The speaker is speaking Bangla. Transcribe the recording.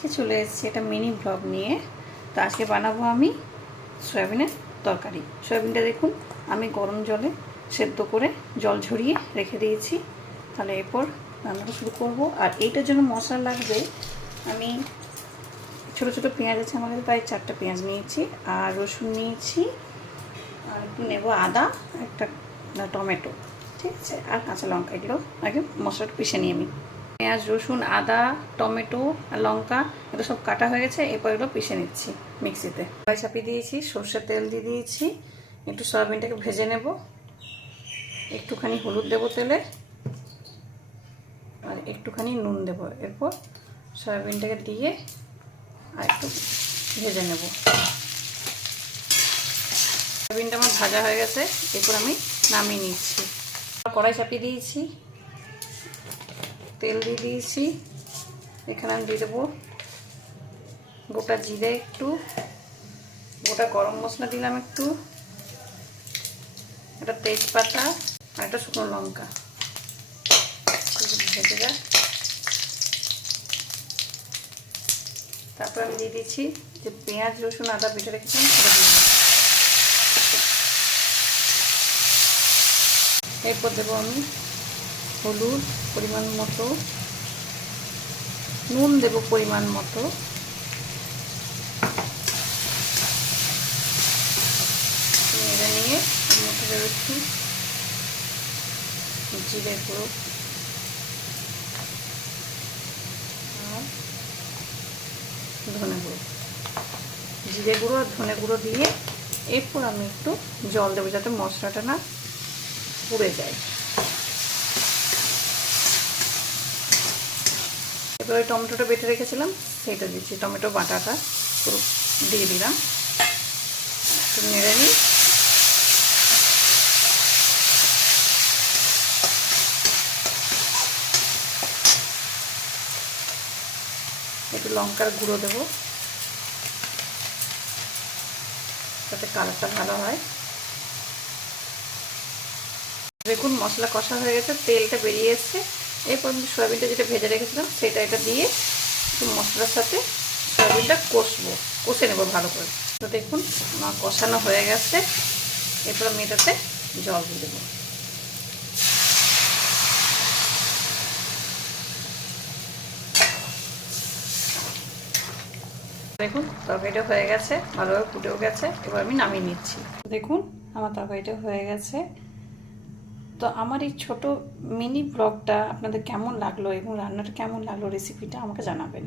আজকে চলে এসেছি একটা মিনি ব্লগ নিয়ে। তো আজকে বানাবো আমি সয়াবিনের তরকারি। সয়াবিনটা দেখুন আমি গরম জলে সেদ্ধ করে জল ঝরিয়ে রেখে দিয়েছি। তাহলে এরপর রান্নাটা শুরু করব। আর এইটার জন্য মশলা লাগবে, আমি ছোটো ছোটো পেঁয়াজ আছে আমার কাছে, প্রায় 4টা পেঁয়াজ নিয়েছি, আর রসুন নিয়েছি, আর একটু নেবো আদা, একটা টমেটো, ঠিক আছে, আর কাঁচা লঙ্কা। এগুলো আগে মশলাটা পিষে নিয়ে আমি পেঁয়াজ রসুন আদা টমেটো আর লঙ্কা এগুলো সব কাটা হয়ে গেছে। এরপর এগুলো পিষে নিচ্ছি মিক্সিতে। কড়াই চাপিয়ে দিয়েছি, সর্ষের তেল দিয়ে দিয়েছি, একটু সয়াবিনটাকে ভেজে নেব, একটুখানি হলুদ দেবো তেলে, আর একটুখানি নুন দেবো। এরপর সয়াবিনটাকে দিয়ে আর একটু ভেজে নেব। সয়াবিনটা আমার ভাজা হয়ে গেছে, এরপর আমি নামিয়ে নিচ্ছি। কড়াই চাপিয়ে দিয়েছি, তেল দিয়ে দিয়েছি, এখানে আমি দিয়ে দেবো গোটা জিরে, একটু গোটা গরম মশলা দিলাম, একটু একটা তেজপাতা আর একটা শুকনো লঙ্কা ভেজে যাক। তারপর আমি দিয়ে দিচ্ছি যে পেঁয়াজ রসুন আদা বেটে রেখেছিলাম সেটা দিয়ে দিলাম। এরপর দেবো আমি হলুদ পরিমাণ মতো, নুন দেবো পরিমাণ মতো, নেড়ে নিয়ে মধ্যে দেবো একটু জিরে গুঁড়ো আর ধনে গুঁড়ো, জিরে গুঁড়ো আর ধনে গুঁড়ো দিয়ে এরপর আমি একটু জল দেবো যাতে মশলাটা না পুড়ে যায়। এবার ওই টমেটোটা বেটে রেখেছিলাম সেইটা দিচ্ছি, টমেটো বাটাটা পুরো দিয়ে দিলাম, একটু নেড়ে নিই। একটু লঙ্কার গুঁড়ো দেবো যাতে কালারটা ভালো হয়। দেখুন মশলা কষা হয়ে গেছে, তেলটা বেরিয়ে এসছে। এরপর আমি সয়াবিনটা যেটা ভেজে রেখেছিলাম সেটা এটা দিয়ে একটু মশলার সাথে সয়াবিনটা কষে নেবো ভালো করে। তো দেখুন আমার কষানো হয়ে গেছে, এরপর আমি এটাতে জল দিয়ে দেবো। দেখুন তরকারিটা হয়ে গেছে, ভালোভাবে ফুটেও গেছে, এবার আমি নামিয়ে নিচ্ছি। দেখুন আমার তরকারিটা হয়ে গেছে। তো আমার এই ছোট মিনি ব্লগটা আপনাদের কেমন লাগলো এবং রান্নাটা কেমন লাগলো, রেসিপিটা আমাকে জানাবেন।